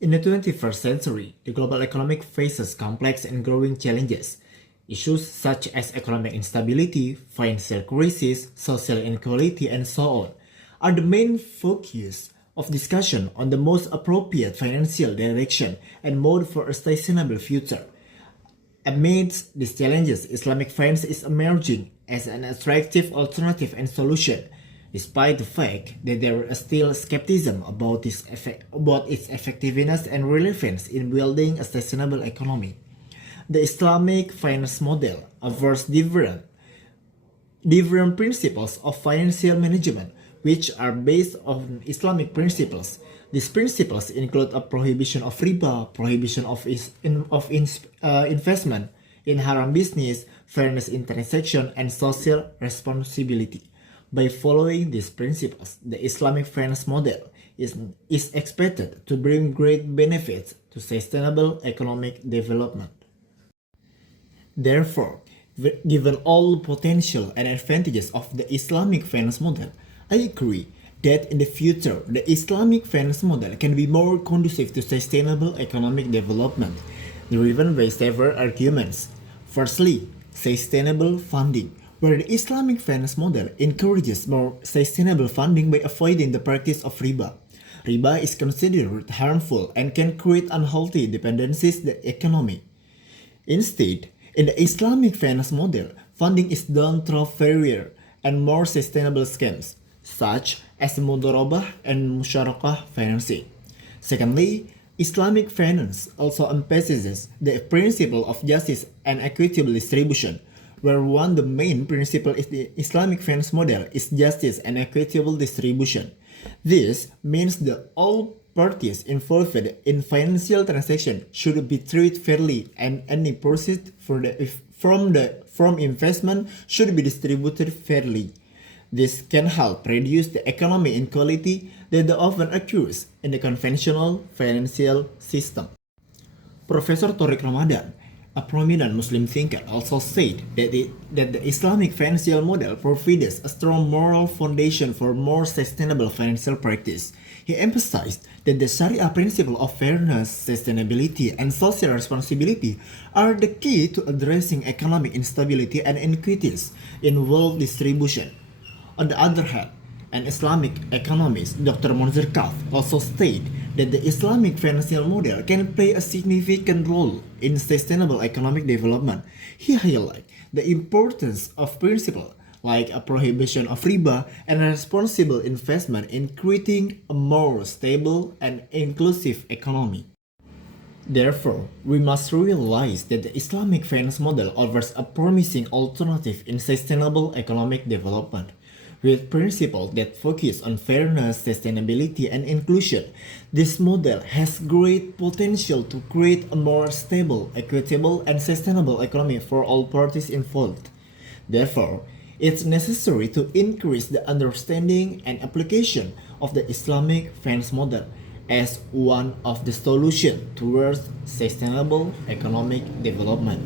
In the 21st century, the global economy faces complex and growing challenges. Issues such as economic instability, financial crisis, social inequality, and so on are the main focus of discussion on the most appropriate financial direction and mode for a sustainable future. Amidst these challenges, Islamic finance is emerging as an attractive alternative and solution, despite the fact that there is still skepticism about its effectiveness and relevance in building a sustainable economy. The Islamic finance model offers different principles of financial management, which are based on Islamic principles. These principles include a prohibition of riba, prohibition of investment in haram business, fairness in transaction, and social responsibility. By following these principles, the Islamic finance model is expected to bring great benefits to sustainable economic development. Therefore, given all the potential and advantages of the Islamic finance model, I agree that in the future, the Islamic finance model can be more conducive to sustainable economic development, driven by several arguments. Firstly, sustainable funding, where the Islamic finance model encourages more sustainable funding by avoiding the practice of riba. Riba is considered harmful and can create unhealthy dependencies in the economy. Instead, in the Islamic finance model, funding is done through fairer and more sustainable schemes, such as mudharabah and musyarakah financing. Secondly, Islamic finance also emphasizes the principle of justice and equitable distribution, where one of the main principles is the Islamic finance model is justice and equitable distribution. This means that all parties involved in financial transactions should be treated fairly, and any proceeds from investment should be distributed fairly. This can help reduce the economic inequality that often occurs in the conventional financial system. Professor Tariq Ramadan, a prominent Muslim thinker, also said that the Islamic financial model provides a strong moral foundation for more sustainable financial practice. He emphasized that the Sharia principle of fairness, sustainability, and social responsibility are the key to addressing economic instability and inequities in wealth distribution. On the other hand, an Islamic economist, Dr. Monzir Kaf, also stated that the Islamic financial model can play a significant role in sustainable economic development. He highlighted the importance of principles like a prohibition of riba and responsible investment in creating a more stable and inclusive economy. Therefore, we must realize that the Islamic finance model offers a promising alternative in sustainable economic development. With principles that focus on fairness, sustainability, and inclusion, this model has great potential to create a more stable, equitable, and sustainable economy for all parties involved. Therefore, it's necessary to increase the understanding and application of the Islamic finance model as one of the solutions towards sustainable economic development.